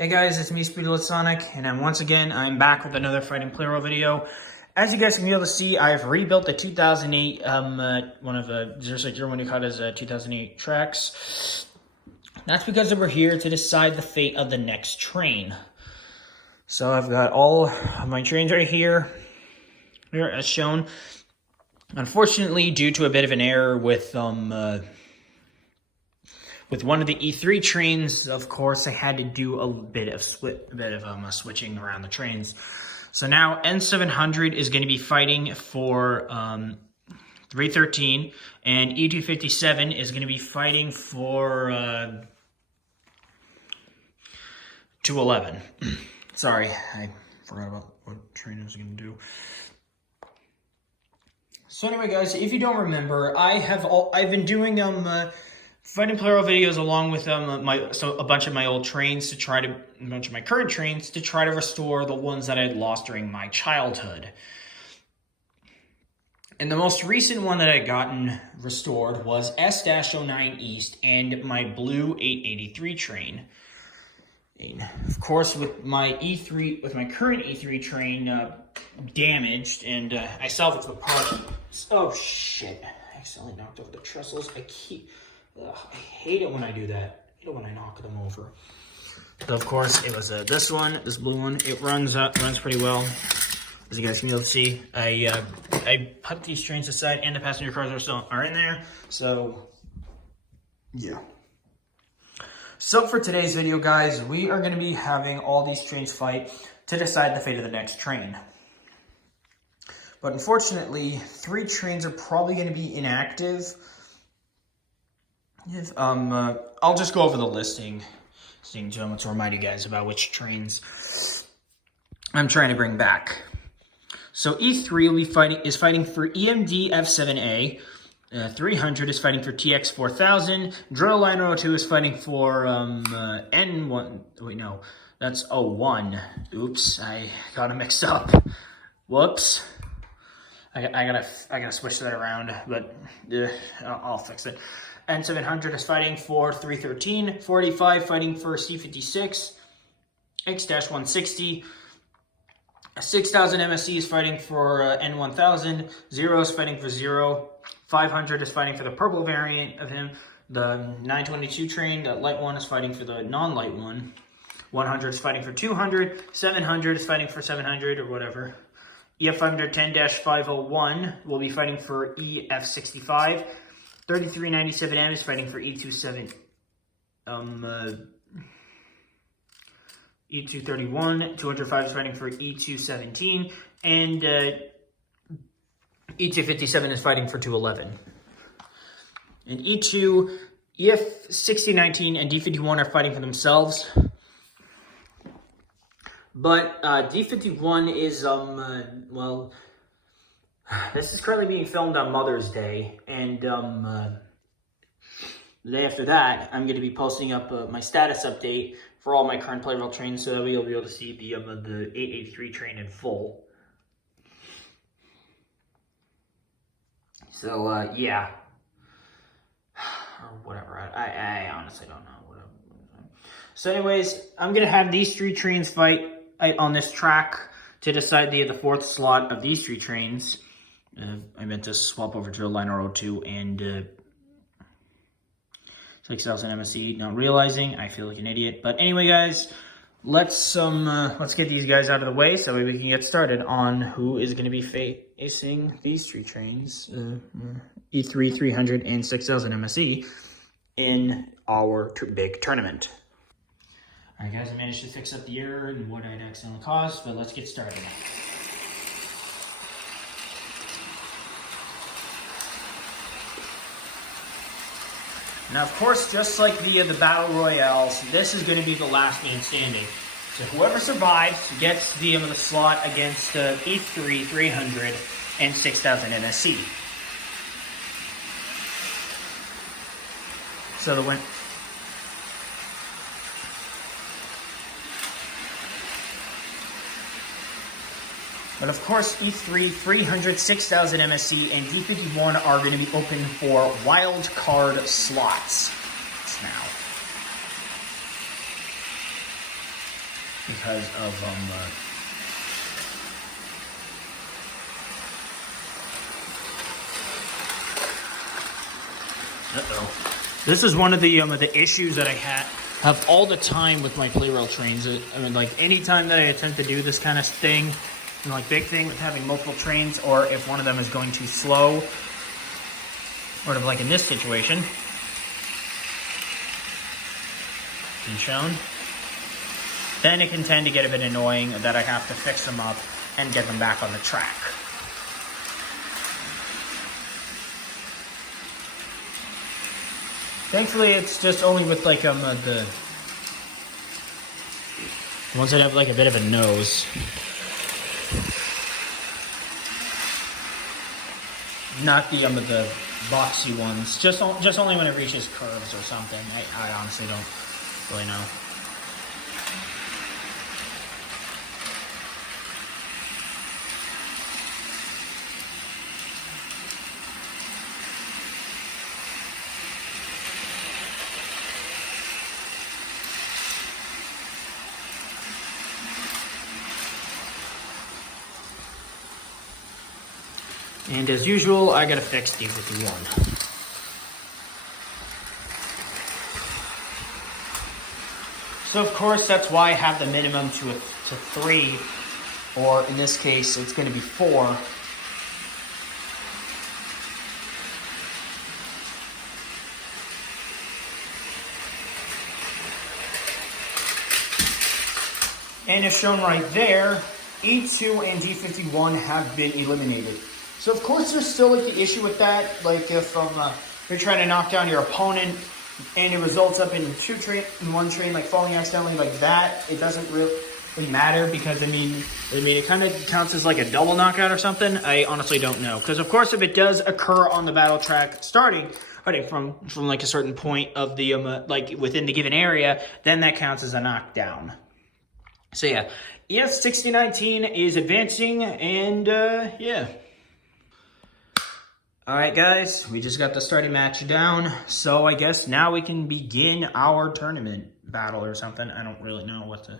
Hey guys, it's me, Speedless Sonic, and I'm back with another Fighting Plarail video. As you guys can be able to see, I've rebuilt the 2008, one of the 060 you caught as 2008 tracks. That's because we're here to decide the fate of the next train. So I've got all of my trains right here as shown. Unfortunately, due to a bit of an error with one of the E3 trains, of course, I had to do a bit of switching around the trains. So now N700 is going to be fighting for 313, and E257 is going to be fighting for 211. Sorry, I forgot about what train I was going to do. So anyway, guys, if you don't remember, I've been doing Fighting Plarail videos along with a bunch of my old trains a bunch of my current trains to try to restore the ones that I had lost during my childhood. And the most recent one that I gotten restored was S-09 East and my blue 883 train. And of course, with my current E3 train damaged, and I salvaged the part. Oh shit! I accidentally knocked over the trestles. I hate it when I do that. I hate it when I knock them over. So of course, it was this blue one. It runs pretty well, as you guys can be able to see. I put these trains aside, and the passenger cars are in there. So yeah. So for today's video, guys, we are going to be having all these trains fight to decide the fate of the next train. But unfortunately, 3 trains are probably going to be inactive. I'll just go over the listing to remind you guys about which trains I'm trying to bring back. So E3 is fighting for EMD F7A. 300 is fighting for TX 4000. Drill Line 02 is fighting for N1. Wait, no, that's 01. Oops, I got them mixed up. Whoops. I gotta switch that around, but I'll fix it. N700 is fighting for 313. 485 fighting for C56. X-160. 6000 MSC is fighting for N1000. 0 is fighting for 0. 500 is fighting for the purple variant of him. The 922 train, the light one, is fighting for the non-light one. 100 is fighting for 200. 700 is fighting for 700 or whatever. EF510-501 will be fighting for EF65. 3397M is fighting for E27. E231. 205 is fighting for E217. And E257 is fighting for 211. And E2, EF6019 and D51 are fighting for themselves. But D51 is, well, this is currently being filmed on Mother's Day. And the day after that, I'm going to be posting up my status update for all my current Plarail trains, so that you'll be able to see the 883 train in full. So, yeah. Or whatever. I honestly don't know. Whatever. So anyways, I'm going to have these 3 trains fight on this track to decide the 4th slot of these 3 trains. I meant to swap over to Liner 02 and 6000 MSC. Not realizing, I feel like an idiot. But anyway, guys, let's get these guys out of the way so we can get started on who is going to be facing these 3 trains, E3, 300, and 6000 MSE in our big tournament. All right, guys, I managed to fix up the error and what I'd accidentally caused, but let's get started. Now, of course, just like the Battle Royales, this is going to be the last man standing. So whoever survives gets the slot against E3, 300, and 6000 NSC. So the win. But of course, E3, 300, 6000 MSC, and D51 are going to be open for wild card slots now. because of This is one of the issues that I have all the time with my Plarail trains. I mean, like anytime that I attempt to do this kind of thing, and like big thing with having multiple trains, or if one of them is going too slow, sort of like in this situation, been shown, then it can tend to get a bit annoying that I have to fix them up and get them back on the track. Thankfully, it's just only with like the ones that have like a bit of a nose. Not the boxy ones. Just only when it reaches curves or something. I honestly don't really know. And as usual, I gotta fix D51. So of course, that's why I have the minimum to 3, or in this case, it's gonna be 4. And as shown right there, E2 and D51 have been eliminated. So of course there's still like the issue with that, like if you're trying to knock down your opponent and it results up in one train like falling accidentally like that, it doesn't really matter because I mean it kind of counts as like a double knockout or something. I honestly don't know, because of course if it does occur on the battle track starting from like a certain point of the like within the given area, then that counts as a knockdown. So yeah, ES6019 is advancing, and yeah. Alright guys, we just got the starting match down, so I guess now we can begin our tournament battle or something. I don't really know what to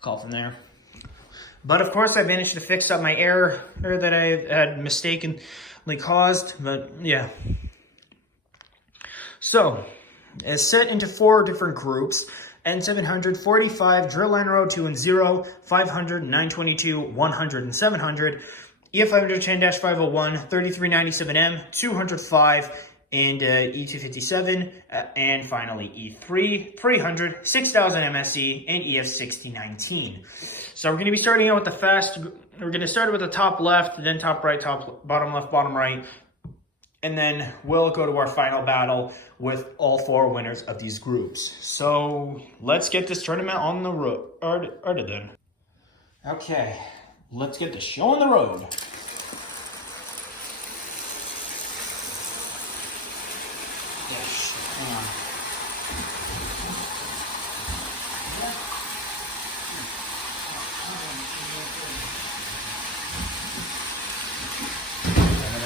call from there. But of course I managed to fix up my error that I had mistakenly caused, but yeah. So, it's set into 4 different groups. N700, 45, drill line row 2 and 0, 500, 922, 100, and 700. E510-501, 3397M, 205, and E257, and finally E3, 300, 6000 MSE, and EF6019. So we're going to be starting out with the fast. We're going to start with the top left, then top right, bottom left, bottom right, and then we'll go to our final battle with all 4 winners of these groups. So let's get this tournament on the road. Then. Okay. Let's get the show on the road. Yes.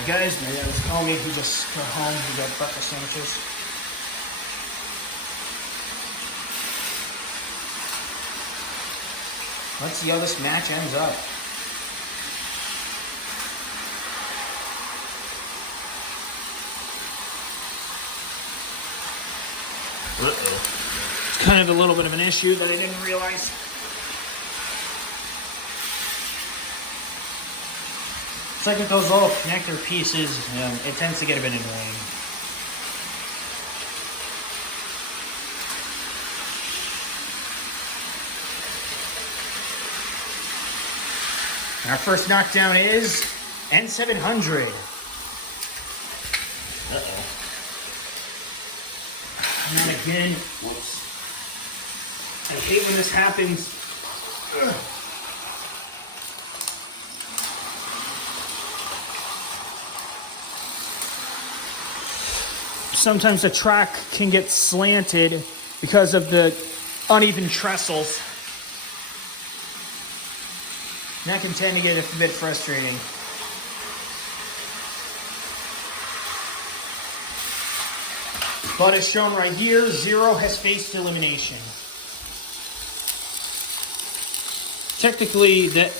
Guys, my dad was calling me. He just got home. He got breakfast sandwiches. Let's see how this match ends up. It's kind of a little bit of an issue that I didn't realize. It's like with those little connector pieces, it tends to get a bit annoying. Our first knockdown is N700. Uh-oh. Not again. Whoops. I hate when this happens. Ugh. Sometimes the track can get slanted because of the uneven trestles. And that can tend to get a bit frustrating. But as shown right here, 0 has faced elimination. technically that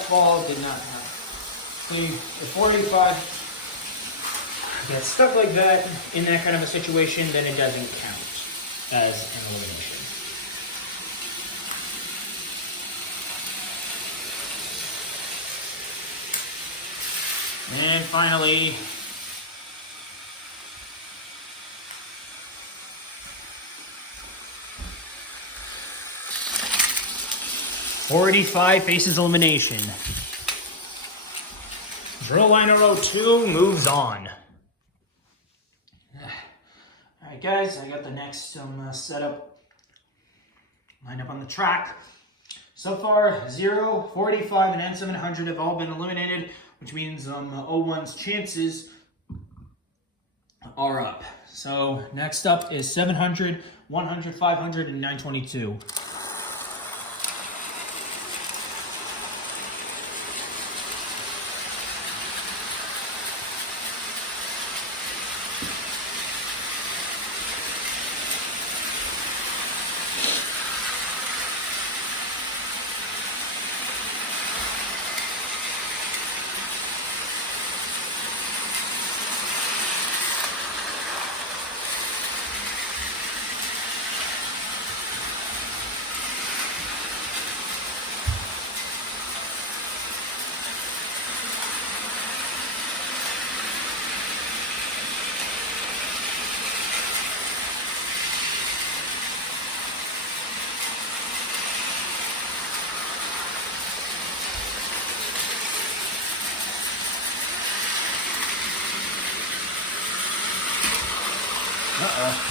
fall did not happen. See, the 485 gets stuck like that in that kind of a situation, then it doesn't count as an elimination. And finally, .45 faces elimination. Drill liner row 2 moves on. Alright guys, I got the next setup lined up on the track. So far, 0, 45, and N700 have all been eliminated, which means 01's chances are up. So next up is 700, 100, 500, and 922.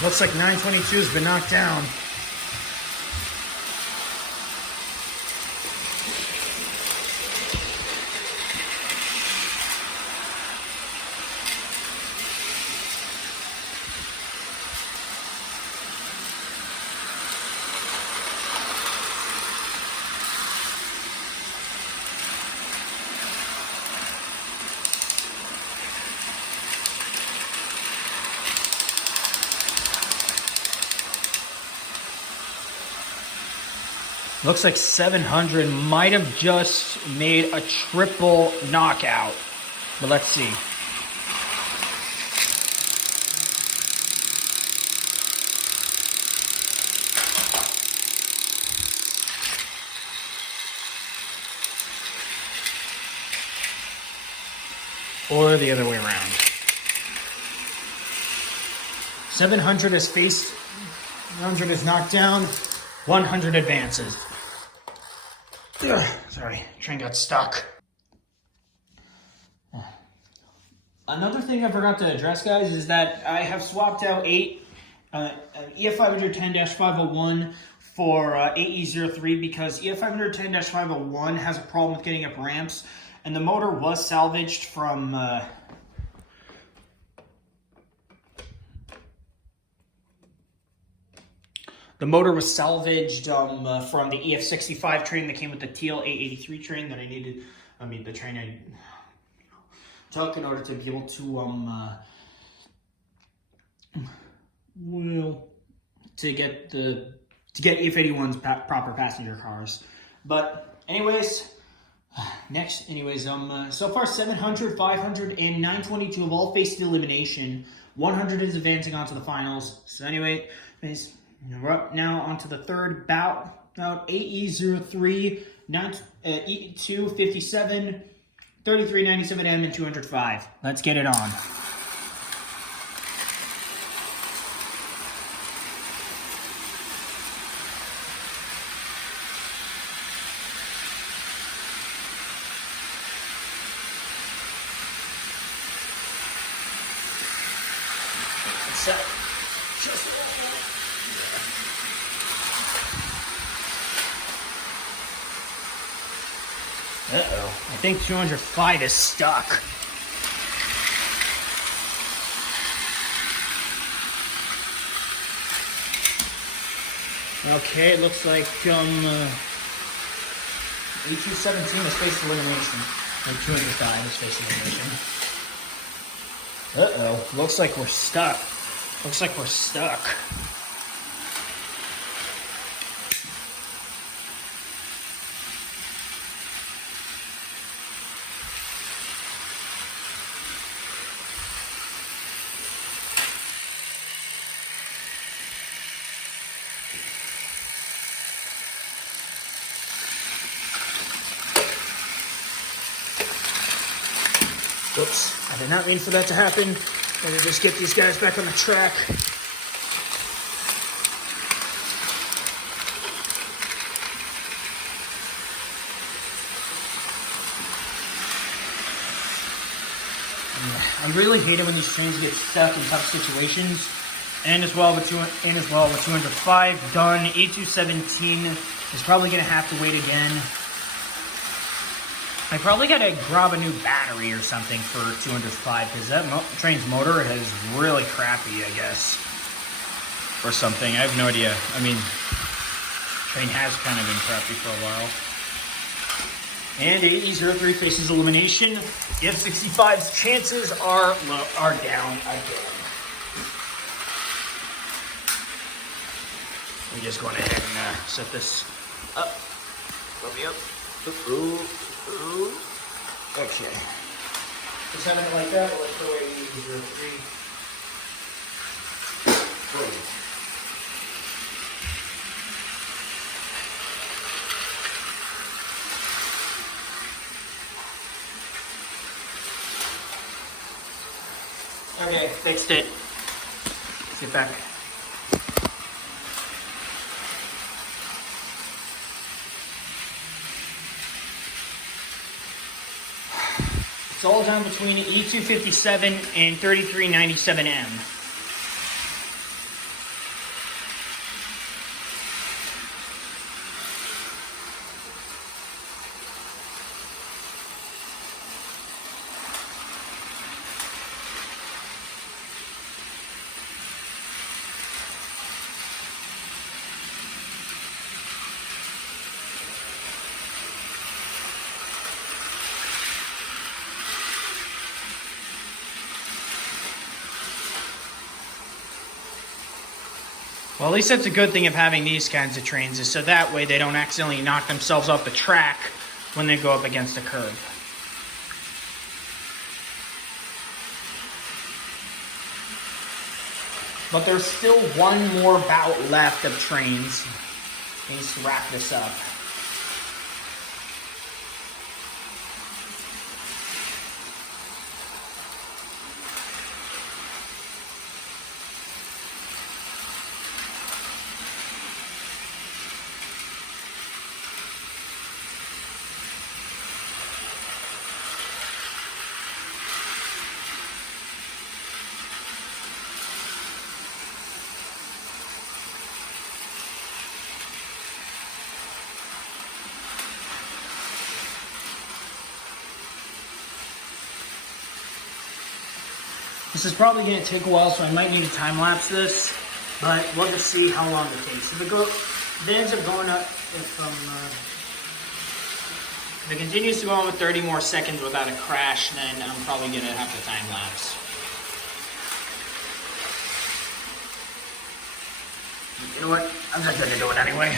Looks like 922 has been knocked down. Looks like 700 might have just made a triple knockout, but let's see. Or the other way around. 700 is faced, 100 is knocked down, 100 advances. Ugh, sorry, train got stuck. Another thing I forgot to address, guys, is that I have swapped out EF510-501 for AE03 because EF510-501 has a problem with getting up ramps, and the motor was salvaged from from the EF65 train that came with the teal A83 train that I needed. The train I took in order to be able to to get EF81's proper passenger cars. But anyways, so far 700, 500, and 922 have all faced elimination. 100 is advancing on to the finals. So anyways, we're up now onto the third bout. AE03, E2, 57, 3397M, and 205. Let's get it on. Uh-oh. I think 205 is stuck. Okay, it looks like E217 is facing elimination. And 205 is facing elimination. Uh-oh. Looks like we're stuck. Whoops, I did not mean for that to happen. Let me just get these guys back on the track. I really hate it when these trains get stuck in tough situations. And as well with 205 done, E217 is probably gonna have to wait again. I probably gotta grab a new battery or something for 205 because that train's motor is really crappy, I guess. Or something, I have no idea. I mean, train has kind of been crappy for a while. And 8003 faces elimination. The F65's chances are down again. We're just going ahead and set this up. Let me up. Ooh. Okay. Just having it like that. Let's go 8003. Boom. Okay, fixed it. Let's get back. It's all down between E257 and 3397M. Well, at least that's a good thing of having these kinds of trains, is so that way they don't accidentally knock themselves off the track when they go up against a curb. But there's still one more bout left of trains. Needs to wrap this up. This is probably going to take a while, so I might need to time-lapse this, but we'll just see how long it takes. If it ends up going up, if it continues to go on with 30 more seconds without a crash, then I'm probably going to have to time-lapse. You know what? I'm just going to do it anyway.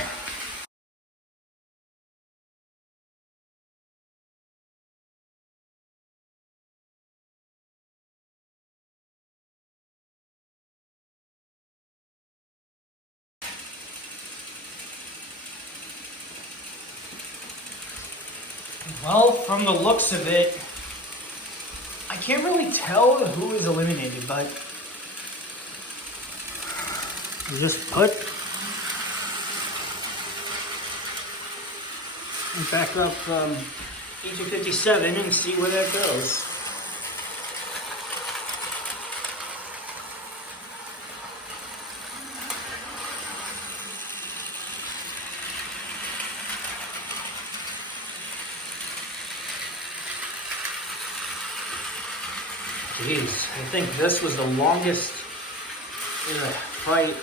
Well, from the looks of it, I can't really tell who is eliminated, but you just put and back up E257 and see where that goes. Jeez, I think this was the longest fight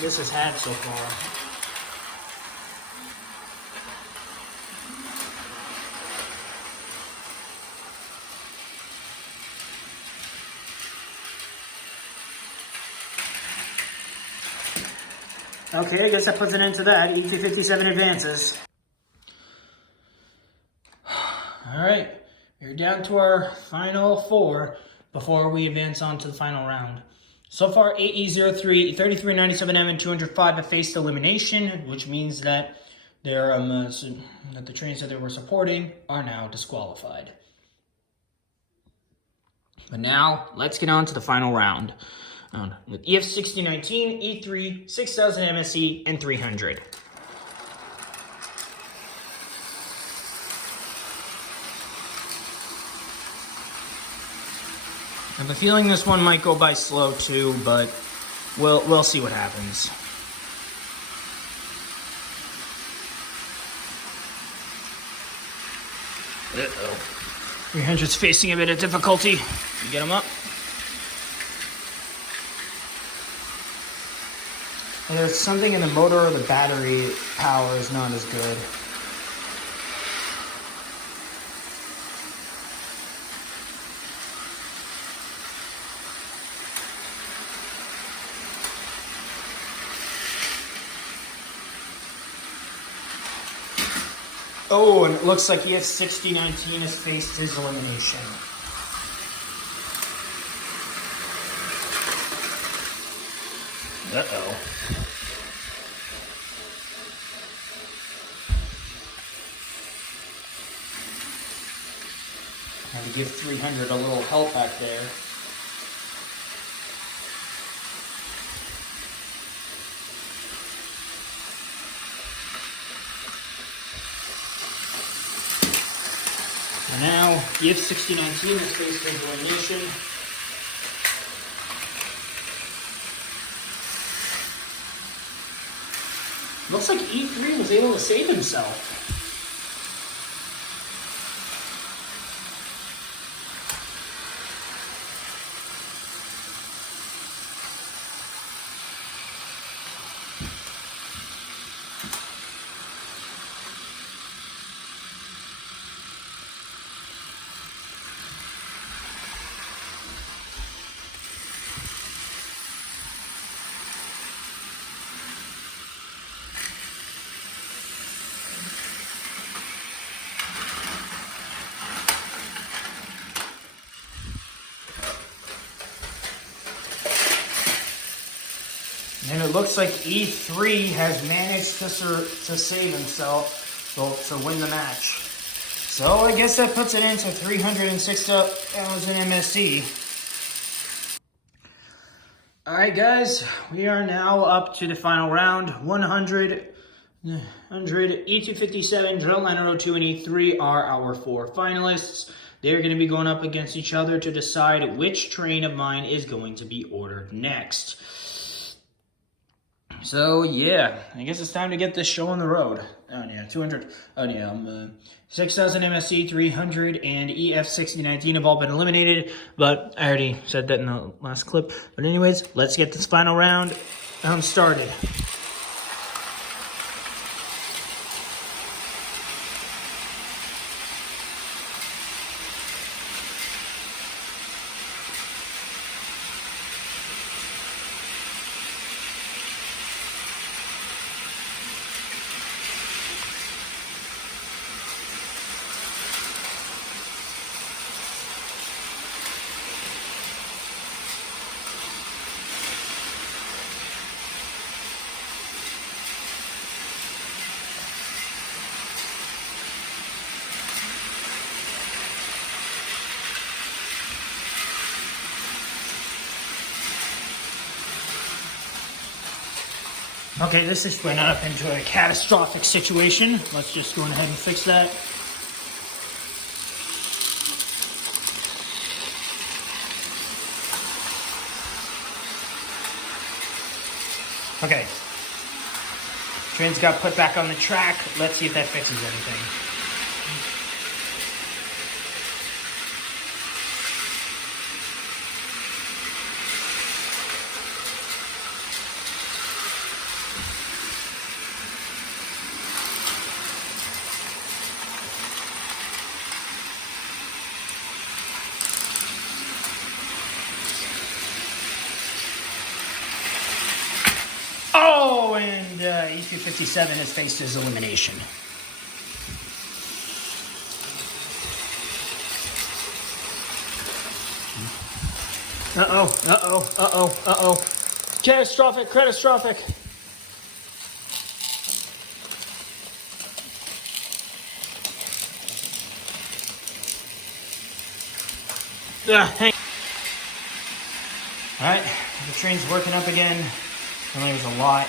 this has had so far. Okay, I guess that puts an end to that. E257 advances. All right, we're down to our final four before we advance on to the final round. So far, 8E03, 3397M, and 205 have faced elimination, which means that that the trains that they were supporting are now disqualified. But now, let's get on to the final round with EF 6019, E3, 6000 MSE, and 300. I have a feeling this one might go by slow too, but we'll see what happens. Uh-oh. 300's facing a bit of difficulty. You get him up. There's something in the motor or the battery power is not as good. Oh, and it looks like EF 6019 has faced his elimination. Uh-oh. Had to give 300 a little help back there. And now, EF 6019 has faced his elimination. Looks like E3 was able to save himself. And it looks like E3 has managed to save himself to win the match. So I guess that puts it into 306,000 MSE. Alright guys, we are now up to the final round. 100, E257, Drill 902, and E3 are our 4 finalists. They're going to be going up against each other to decide which train of mine is going to be ordered next. So yeah, I guess it's time to get this show on the road. Oh yeah, 200. Oh yeah, 6,000 MSE, 300, and EF 6019 have all been eliminated. But I already said that in the last clip. But anyways, let's get this final round started. Okay, this is went up into a catastrophic situation. Let's just go ahead and fix that. Okay. Trains got put back on the track. Let's see if that fixes anything. Oh, and E357 has faced his elimination. Uh-oh. Catastrophic. Alright, the train's working up again. And there's a lot.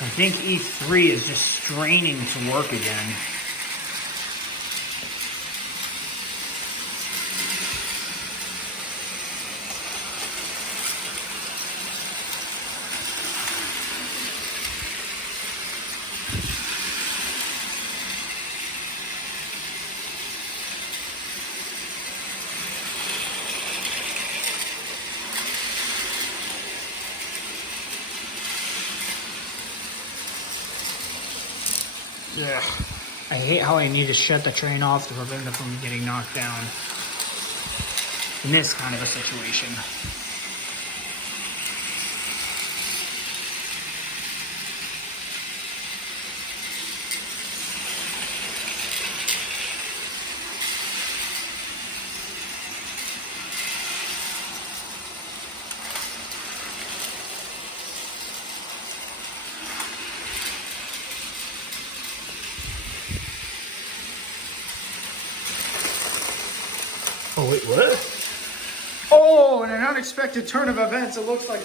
I think E3 is just straining to work again. Yeah. I hate how I need to shut the train off to prevent it from getting knocked down in this kind of a situation. Oh, wait, what? Oh, in an unexpected turn of events, it looks like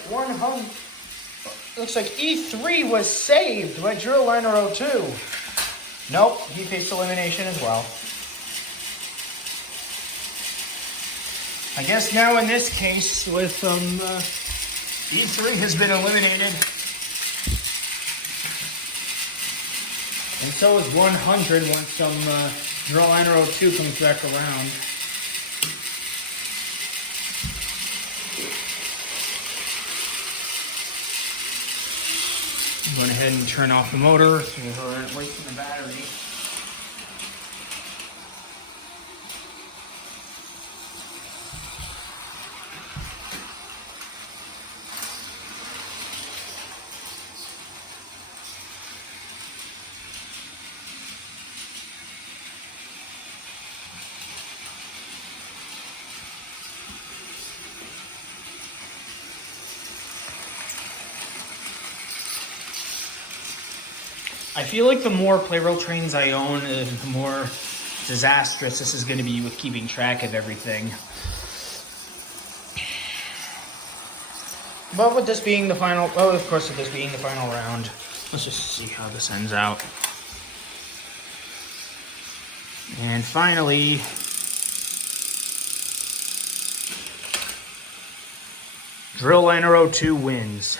looks like E3 was saved by Drill Liner 02. Nope, he faced elimination as well. I guess now in this case, with E3 has been eliminated. And so is 100 once Drill Liner 02 comes back around. I'm going ahead and turn off the motor so we aren't wasting the battery. I feel like the more Plarail trains I own, the more disastrous this is going to be with keeping track of everything. But with this being the final, of course with this being the final round, let's just see how this ends out. And finally, Drill Liner 02 wins.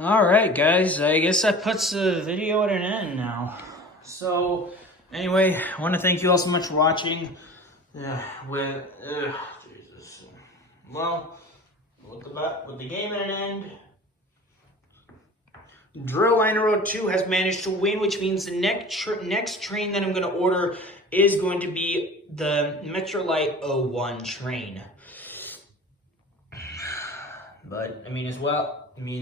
Alright guys, I guess that puts the video at an end now. So, anyway, I want to thank you all so much for watching. Jesus. Well, with the game at an end, Drill Liner 02 has managed to win, which means the next train that I'm going to order is going to be the Metrolite 01 train. But, I mean,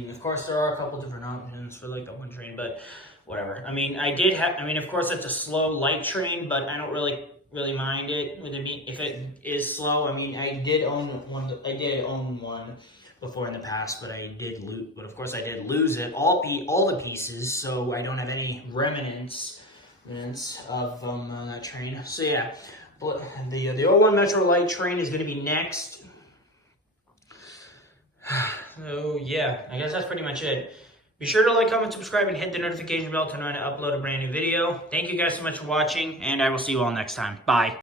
of course, there are a couple different options for, like, the one train, but whatever. I mean, of course, it's a slow, light train, but I don't really mind it. If it is slow, I mean, I did own one before in the past, but of course, I did lose it, all the pieces, so I don't have any remnants of that train. So, yeah, but the 01 Metro Light train is going to be next. So, yeah, I guess that's pretty much it. Be sure to like, comment, subscribe, and hit the notification bell to know when I upload a brand new video. Thank you guys so much for watching, and I will see you all next time. Bye.